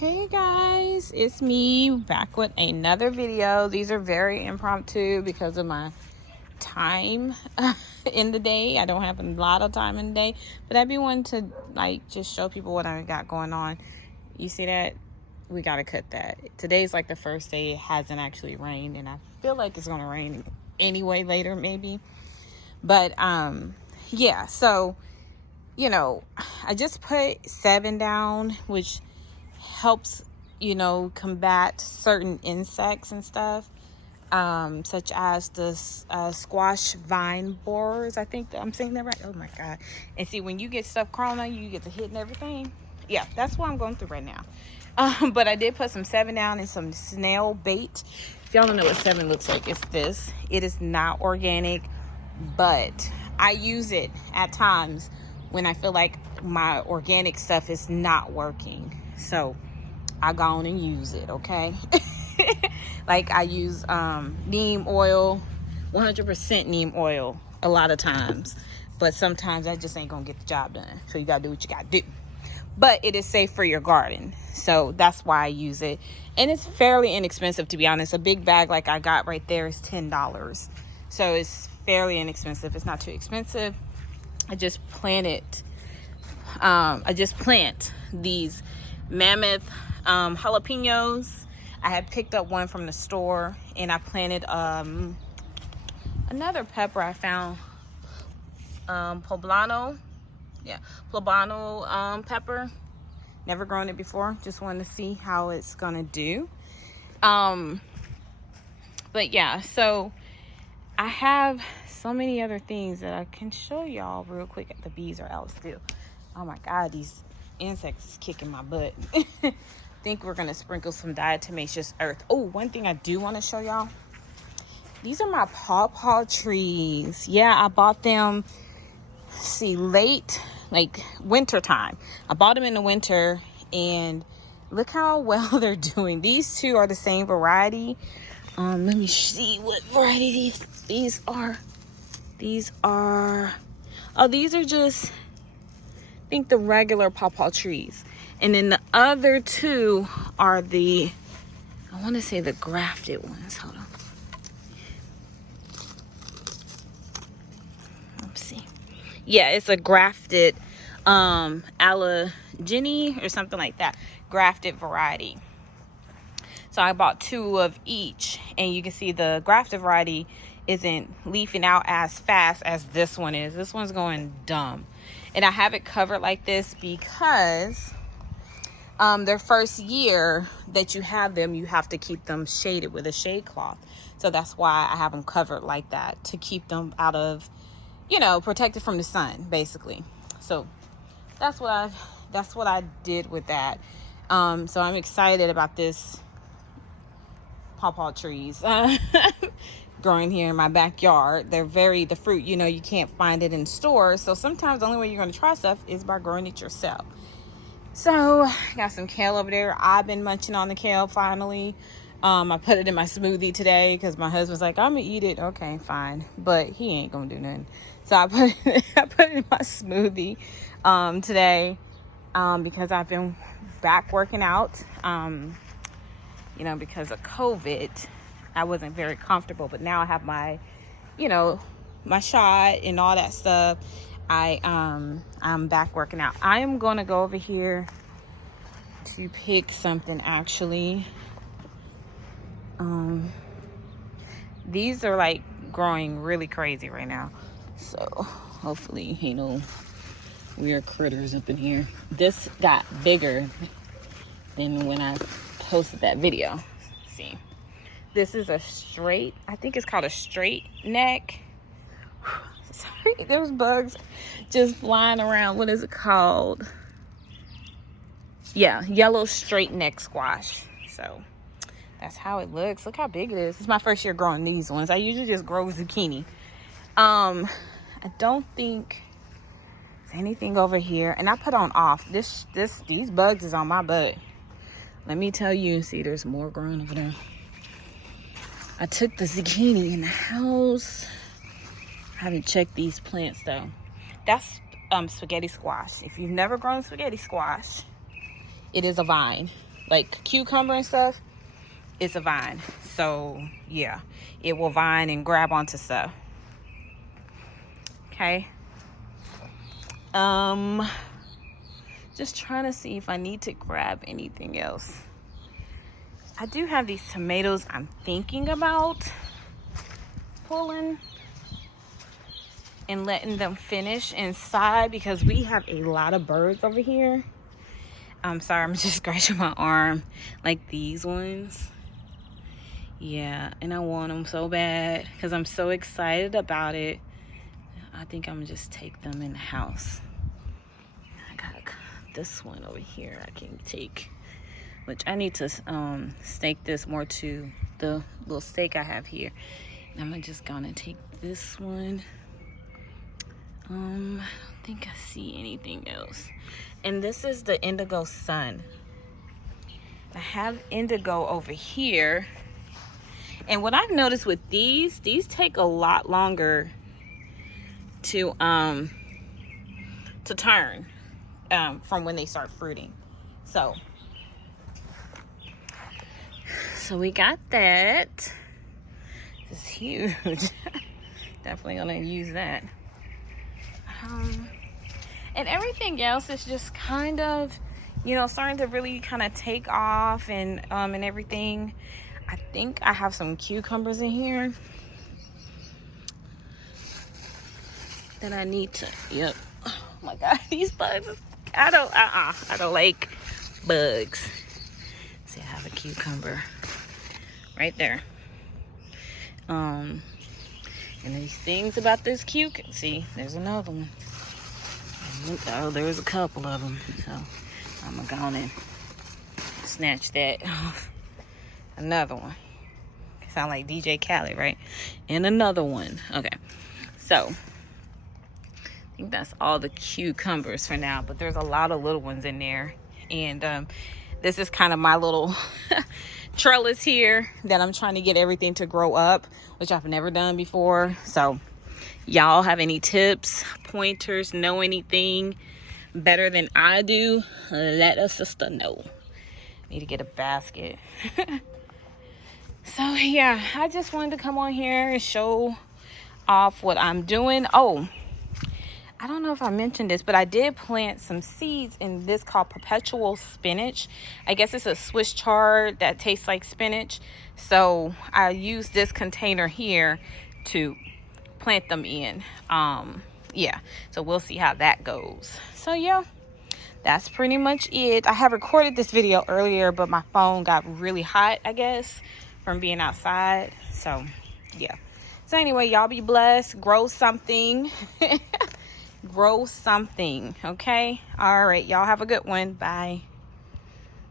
Hey guys, it's me back with another video. These are very impromptu because of my time in the day. I don't have a lot of time in the day, but I be wanting to like just show people what I got going on. You see that? We gotta cut that. Today's like the first day it hasn't actually rained, and I feel like it's gonna rain anyway later maybe. But yeah, so I just put 7 down, which helps combat certain insects and stuff, such as the squash vine borers. I think I'm saying that right. Oh my god. And see, when you get stuff crawling on you, you get to hitting everything. Yeah, that's what I'm going through right now. But I did put some 7 down and some snail bait. If y'all don't know what 7 looks like, it's this. It is not organic, but I use it at times when I feel like my organic stuff is not working. So I go on and use it, okay? Like I use neem oil, 100% neem oil a lot of times. But sometimes I just ain't gonna get the job done. So you gotta do what you gotta do. But it is safe for your garden. So that's why I use it. And it's fairly inexpensive, to be honest. A big bag like I got right there is $10. So it's fairly inexpensive. It's not too expensive. I just plant these mammoth jalapenos. I had picked up one from the store, and I planted another pepper I found, poblano pepper. Never grown it before, just wanted to see how it's gonna do. But yeah, so I have so many other things that I can show y'all real quick. The bees are out still. Oh my god, these insects is kicking my butt. I think we're gonna sprinkle some diatomaceous earth. Oh, one thing I do want to show y'all, these are my Paw Paw trees. Yeah, I bought them, late, like winter time. I bought them in the winter, and look how well they're doing. These two are the same variety. Let me see what variety these are. These are just, I think, the regular Paw Paw trees. And then the other two are I want to say the grafted ones. Hold on. Let's see. Yeah, it's a grafted allergeny or something like that. Grafted variety. So I bought 2 of each, and you can see the grafted variety isn't leafing out as fast as this one is. This one's going dumb. And I have it covered like this because their first year that you have them, you have to keep them shaded with a shade cloth. So that's why I have them covered like that, to keep them out of, protected from the sun, basically. So that's what I did with that. So I'm excited about this Paw Paw trees growing here in my backyard. The fruit, you can't find it in stores. So sometimes the only way you're going to try stuff is by growing it yourself. So got some kale over there. I've been munching on the kale finally. I put it in my smoothie today because my husband's like, I'm gonna eat it. Okay, fine, but he ain't gonna do nothing. So I put it in my smoothie today because I've been back working out. Because of COVID, I wasn't very comfortable, but now I have my shot and all that stuff. I'm back working out. I am gonna go over here to pick something actually. These are like growing really crazy right now, so hopefully ain't no weird critters up in here. This got bigger than when I posted that video. Let's see, this is a straight, I think it's called a straight neck. Sorry, there's bugs just flying around. What is it called? Yeah, yellow straight neck squash. So that's how it looks. Look how big it is. It's my first year growing these ones. I usually just grow zucchini. I don't think there's anything over here. And I put on off. These bugs is on my butt. Let me tell you. See, there's more growing over there. I took the zucchini in the house. I haven't checked these plants though. That's spaghetti squash. If you've never grown spaghetti squash, it is a vine. like cucumber and stuff, it's a vine. So yeah, it will vine and grab onto stuff. Okay. Just trying to see if I need to grab anything else. I do have these tomatoes I'm thinking about pulling and letting them finish inside, because we have a lot of birds over here. I'm sorry, I'm just scratching my arm, like these ones. Yeah, and I want them so bad because I'm so excited about it. I think I'm gonna just take them in the house. I got this one over here I can take, which I need to stake this more to the little stake I have here. And I'm just gonna take this one. I don't think I see anything else. And this is the indigo sun. I have indigo over here. And what I've noticed with these take a lot longer to turn from when they start fruiting. So we got that. This is huge. Definitely gonna use that. And everything else is just kind of, you know, starting to really kind of take off and everything. I think I have some cucumbers in here that I need to, yep. Oh my God, these bugs, I don't like bugs. See, I have a cucumber right there. And these things about this cucumber, see, there's another one. Oh, there's a couple of them. So I'm gonna go on and snatch that off. Another one. Sound like DJ Khaled, right? And another one. Okay. So I think that's all the cucumbers for now, but there's a lot of little ones in there. And this is kind of my little trellis here that I'm trying to get everything to grow up, which I've never done before. So y'all have any tips, pointers, know anything better than I do, let a sister know. Need to get a basket. So yeah, I just wanted to come on here and show off what I'm doing. Oh, I don't know if I mentioned this, but I did plant some seeds in this called perpetual spinach. I guess it's a Swiss chard that tastes like spinach. So I used this container here to plant them in. Yeah, so we'll see how that goes. So yeah, that's pretty much it. I have recorded this video earlier, but my phone got really hot, I guess, from being outside. So yeah, so anyway, y'all be blessed, grow something. Grow something. Okay, all right, y'all have a good one. Bye.